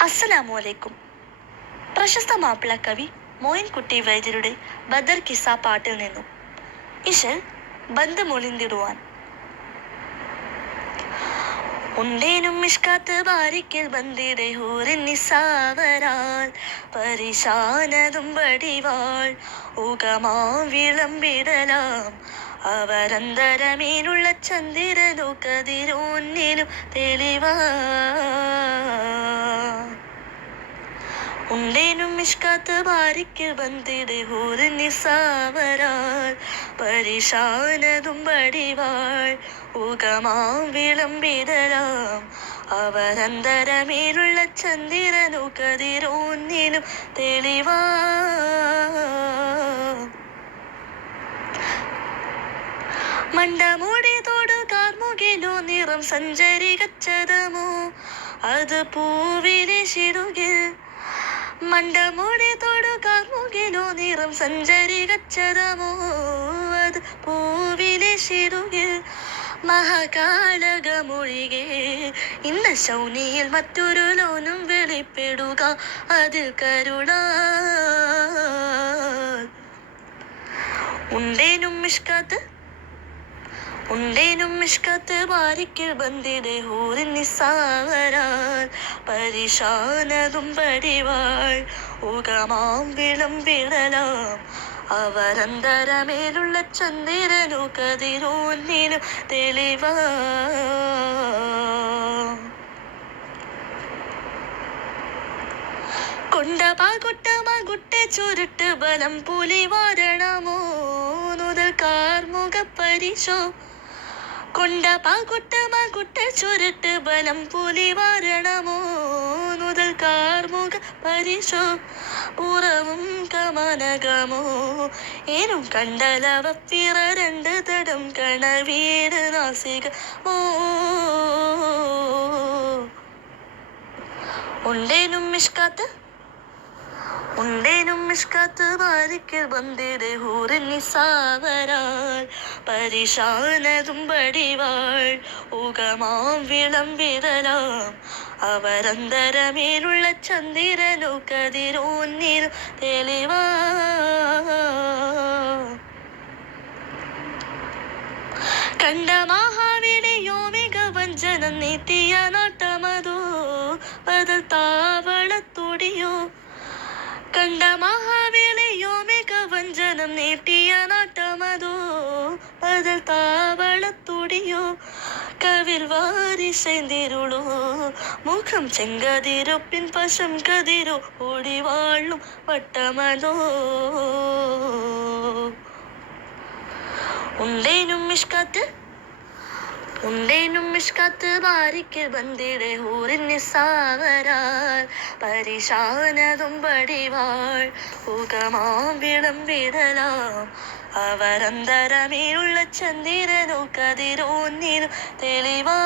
അസ്സലാമു അലൈക്കും പ്രശസ്ത മാപ്പിള കവി മോയിൻകുട്ടി വൈദ്യരുടെ ബദർ കിസ പാട്ടിൽ നിന്നും ഇശൽ ബന്ധമൊളിന്തിടുവാൻ ഉണ്ടേനും മിഷ്കാത്ത് ബാരിക്കൽ ബന്ദിടെ ഹൂറിൻ നിസാവരാൽ പരിശാനതും വടിവാൾ. ഉകമാ വിളമ്പിടലാം അവരന്തരമേലുള്ള ചന്ദ്രനു കതിരോന്നിലും തെളിവാ. ഉണ്ടേനും മിഷ്കാത്ത് ഭാര്യയ്ക്ക് ബന്ദിടെ ഹൂര് നിസാവരാൽ പരിശാനതും വടിവാൾ ഉഗമാം വിളംബിതരാം അവരന്തരമേലുള്ള ചന്ദ്രനു കതിരോന്നിലും തെളിവാ. മണ്ടമൂടി തോട് കാർമുകിലോ നിറം സഞ്ചരികച്ചതമോ. അത് പൂവിലെ ശിരുകിൽ മണ്ടമൂടി തോട് കാർമുകിലോ നിറം സഞ്ചരികച്ചതമോ. അത് പൂവിലെ ശിരുകിൽ മഹാകാലകമൊഴികെ ഇന്ന ശൗനിയിൽ മറ്റൊരു ലോനും വെളിപ്പെടുക. അതിൽ കരുണ ഉണ്ടേനും മിഷ്കാത്ത് ഉണ്ടേനും മിഷ്കത്ത് ബാരിക്കിൽ ബന്ദിടെ ഹൂറിൻ നിസാവരാൽ പരിശാനതും പടിവാൾ ഉകമാം വിടലാം. അവരന്തരമേലുള്ള ചന്ദ്രനു കതിരോന്നിനും തെളിവാ. കൊണ്ട ചുരുട്ട് ബലം പുലി വാരണമോ മുതൽ കാർമുഖ പരിശോ കൊണ്ട പാകുട്ട മാകുട്ട ചുരുട്ട് ബലം പുലി വരണമോ? മുതൽ കാർമുക പരിശോ പുറവും കമനകമോ ഏനും കണ്ടലവ പിറ രണ്ട് തടം കണവീട് നാസിക. ഓ. ഉണ്ടേനും മിഷ്കാത്ത് ഉണ്ടേനും മിഷ്കാത്ത് ബാരിക്കൽ ബന്ദിടെ ഹൂറിൽ നിസാവരാൾ പരിശാനതും പടിവാൾ ഉകമാം വിതലാം അവരന്തരമേലുള്ള ചന്ദ്രനു കതിരോന്നിൽ തെളിവാ. കണ്ട മഹാവിളിയോ മികവഞ്ചനം നീട്ടിയ മികവഞ്ചനം നീട്ടിയ നാട്ടമതോ? ബദൽ താവളത്തുടിയോ? കവിൽ വാരിസെന്തിരുളോ. മുഖം ചെങ്കതിരൊപ്പിൻ പശം കതിരോ. ഓടി വാഴും വട്ടമതോ? ഉണ്ടേനും മിഷ്കാത്ത് ഉണ്ടേനും മിഷ്കത്ത് ബാരിക്ക് ബന്ദിടെ ഹൂറിൻ നിസാവരാൽ പരിശാനതും പടിവാൾ ഉകമാം അവരന്തരമേ അവരന്തരമേലുള്ള കതിരോ കതിരോന്നിനും തെളിവാ